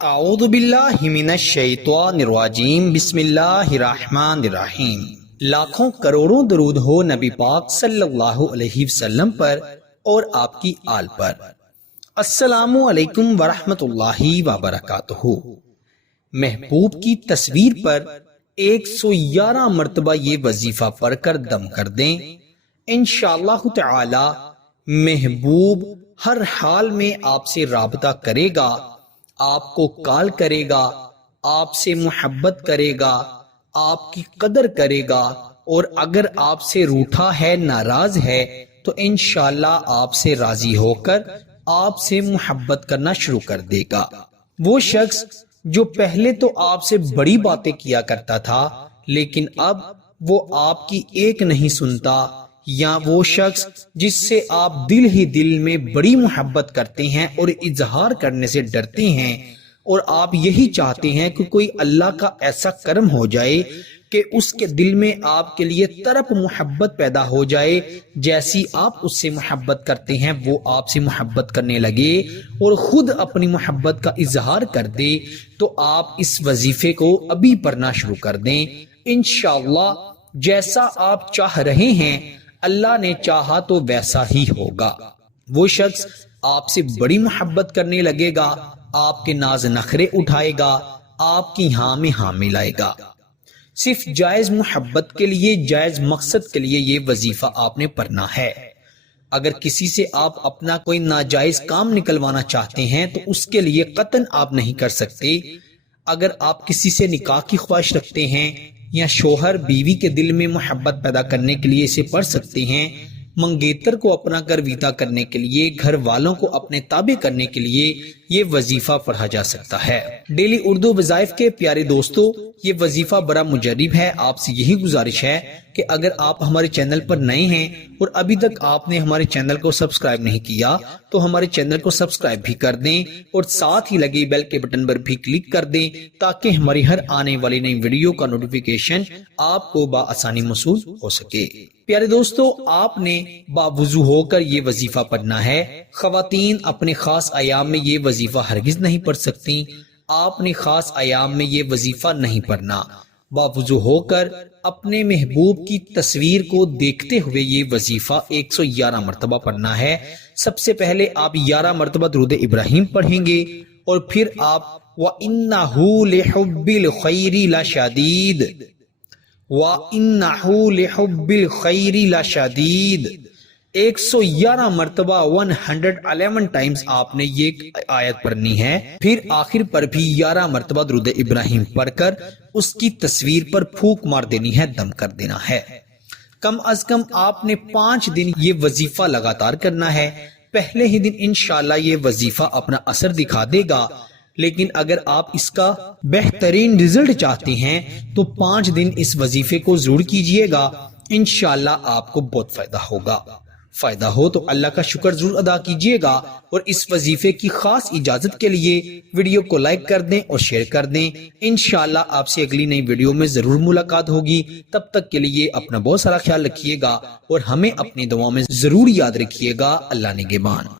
اعوذ باللہ من الشیطان الرجیم بسم اللہ الرحمن الرحیم۔ لاکھوں کروڑوں درود ہو نبی پاک صلی اللہ علیہ وسلم پر اور آپ کی آل پر۔ السلام علیکم ورحمۃ اللہ وبرکاتہ۔ محبوب کی تصویر پر 111 مرتبہ یہ وظیفہ پڑھ کر دم کر دیں، انشاءاللہ تعالی محبوب ہر حال میں آپ سے رابطہ کرے گا، آپ کو کال کرے گا، آپ سے محبت کرے گا، آپ کی قدر کرے گا، اور اگر آپ سے روٹھا ہے، ناراض ہے، تو انشاءاللہ آپ سے راضی ہو کر آپ سے محبت کرنا شروع کر دے گا۔ وہ شخص جو پہلے تو آپ سے بڑی باتیں کیا کرتا تھا لیکن اب وہ آپ کی ایک نہیں سنتا، یا وہ شخص جس سے آپ دل ہی دل میں بڑی محبت کرتے ہیں اور اظہار کرنے سے ڈرتے ہیں، اور آپ یہی چاہتے ہیں کہ کوئی اللہ کا ایسا کرم ہو جائے کہ اس کے دل میں آپ کے لیے طرف محبت پیدا ہو جائے، جیسی آپ اس سے محبت کرتے ہیں وہ آپ سے محبت کرنے لگے اور خود اپنی محبت کا اظہار کر دے، تو آپ اس وظیفے کو ابھی پڑھنا شروع کر دیں۔ انشاءاللہ جیسا آپ چاہ رہے ہیں اللہ نے چاہا تو ویسا ہی ہوگا۔ وہ شخص آپ سے بڑی محبت کرنے لگے گا، آپ کے ناز نخرے اٹھائے گا، آپ کی ہاں میں ہاں ملائے گا۔ صرف جائز محبت کے لیے، جائز مقصد کے لیے یہ وظیفہ آپ نے پڑھنا ہے۔ اگر کسی سے آپ اپنا کوئی ناجائز کام نکلوانا چاہتے ہیں تو اس کے لیے قطعاً آپ نہیں کر سکتے۔ اگر آپ کسی سے نکاح کی خواہش رکھتے ہیں یا شوہر بیوی کے دل میں محبت پیدا کرنے کے لیے اسے پڑھ سکتے ہیں، منگیتر کو اپنا گرویدہ کرنے کے لیے، گھر والوں کو اپنے تابع کرنے کے لیے یہ وظیفہ پڑھا جا سکتا ہے۔ ڈیلی اردو وظائف کے پیارے دوستو، یہ وظیفہ بڑا مجرب ہے۔ آپ سے یہی گزارش ہے کہ اگر آپ ہمارے چینل پر نئے ہیں اور ابھی تک آپ نے ہمارے چینل کو سبسکرائب نہیں کیا تو ہمارے چینل کو سبسکرائب بھی کر دیں اور ساتھ ہی لگے بیل کے بٹن پر بھی کلک کر دیں تاکہ ہماری ہر آنے والی نئی ویڈیو کا نوٹیفیکیشن آپ کو بآسانی موصول ہو سکے۔ پیارے دوستو، آپ نے باوضو ہو کر یہ وظیفہ پڑھنا ہے۔ خواتین اپنے خاص ایام میں یہ وظیفہ ہرگز نہیں پڑھ سکتی۔ آپ نے خاص ایام میں یہ وظیفہ نہیں پڑھنا۔ باوضو ہو کر اپنے محبوب کی تصویر کو دیکھتے ہوئے یہ وظیفہ 111 مرتبہ پڑھنا ہے۔ سب سے پہلے آپ 11 مرتبہ درود ابراہیم پڑھیں گے اور پھر آپ وَإِنَّهُ لِحُبِّ الْخَيْرِ لَشَدِيدٌ وَإِنَّهُ لِحُبِّ الْخَيْرِ لَشَدِيدٌ 111 مرتبہ 111 ٹائمز آپ نے یہ آیت پڑھنی ہے۔ پھر آخر پر بھی 11 مرتبہ درود ابراہیم پڑھ کر اس کی تصویر پر پھونک مار دینی ہے، دم کر دینا ہے۔ کم از کم آپ نے 5 دن یہ وظیفہ لگاتار کرنا ہے۔ پہلے ہی دن انشاءاللہ یہ وظیفہ اپنا اثر دکھا دے گا، لیکن اگر آپ اس کا بہترین رزلٹ چاہتے ہیں تو 5 دن اس وظیفے کو ضرور کیجئے گا، انشاءاللہ آپ کو بہت فائدہ ہوگا۔ فائدہ ہو تو اللہ کا شکر ضرور ادا کیجئے گا، اور اس وظیفے کی خاص اجازت کے لیے ویڈیو کو لائک کر دیں اور شیئر کر دیں۔ انشاءاللہ آپ سے اگلی نئی ویڈیو میں ضرور ملاقات ہوگی۔ تب تک کے لیے اپنا بہت سارا خیال رکھیے گا اور ہمیں اپنی دعاؤں میں ضرور یاد رکھیے گا۔ اللہ نگہبان۔